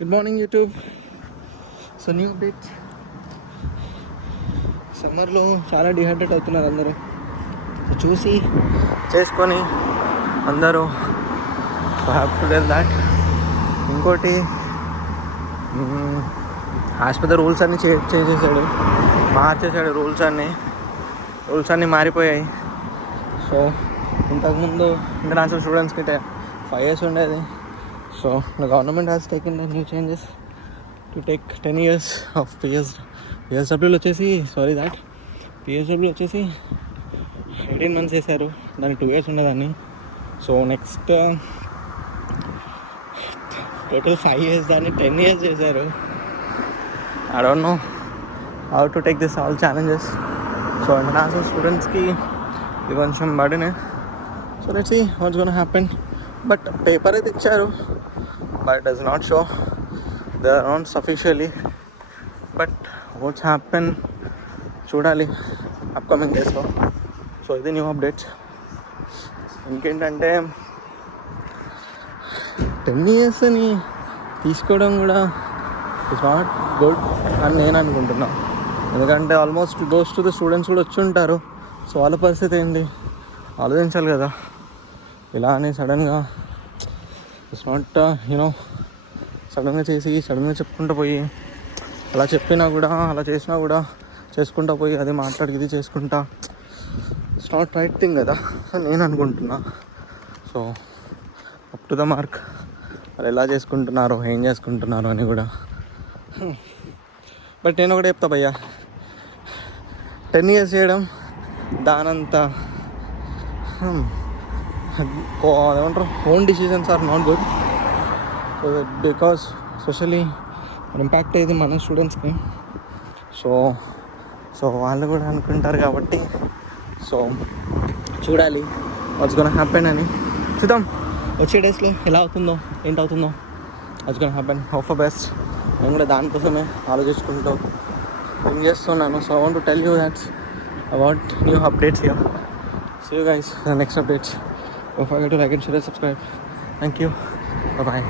Good morning YouTube. So new update. సమ్మర్లో చాలా dehydrate అవుతున్నారు అందరూ. చూసి చేసుకొని అందరూ హ్యావ్ టు డెల్ దాట్. ఇంకోటి ఆసుపత్రి రూల్స్ అన్నీ చేంజ్ చేశాడు, మార్చేసాడు. రూల్స్ అన్నీ మారిపోయాయి. సో ఇంతకుముందు ఇంటర్నేషనల్ స్టూడెంట్స్కి 5 years ఉండేది. So the government has taken the new changes to take 10 years of PSW వచ్చేసి PSW వచ్చేసి 18 months చేశారు. దానికి 2 years ఉండేదాన్ని. సో నెక్స్ట్ టోటల్ 5 years దాన్ని 10 years చేశారు. I don't know how to take this all challenges. So international స్టూడెంట్స్కి ఇది కొంచెం బర్డెనే. So let's see what's gonna happen. But paper అయితే ఇచ్చారు, but it does not show they are announced officially. But what's happen చూడాలి upcoming డేస్లో. So ఇది new updates. ఇంకేంటంటే 10 years అని తీసుకోవడం కూడా ఇట్స్ నాట్ గుడ్ అని నేను అనుకుంటున్నా. ఎందుకంటే almost goes to the students కూడా వచ్చి ఉంటారు. సో వాళ్ళ పరిస్థితి ఏంటి ఆలోచించాలి కదా. ఇలా అని సడన్గా ఇట్స్ నాట్ సడన్గా చేసి సడన్గా చెప్పుకుంటూ పోయి అలా చెప్పినా కూడా అలా చేసినా కూడా చేసుకుంటా పోయి అది మాట్లాడి ఇది చేసుకుంటా ఇట్స్ నాట్ రైట్ థింగ్ కదా నేను అనుకుంటున్నా. So up to the mark వాళ్ళు ఎలా చేసుకుంటున్నారో ఏం చేసుకుంటున్నారో అని కూడా. బట్ నేను ఒకటి చెప్తా భయ్యా, 10 years చేయడం దానంతా ఏమంటారు own decisions are not good. So because socially impact అయ్యేది మన స్టూడెంట్స్కి. సో వాళ్ళు కూడా అనుకుంటారు కాబట్టి సో చూడాలి వాట్స్ గోనా హ్యాపెన్ అని. చూద్దాం వచ్చే డేస్లో ఎలా అవుతుందో ఏంటవుతుందో. What's gonna happen, hope for best. నేను కూడా దానికోసమే ఆలోచించుకుంటూ ఏం చేస్తున్నాను. So I want to tell you that's about new updates here. See you guys in the next updates. Don't forget to like and share and subscribe. Thank you. Bye bye.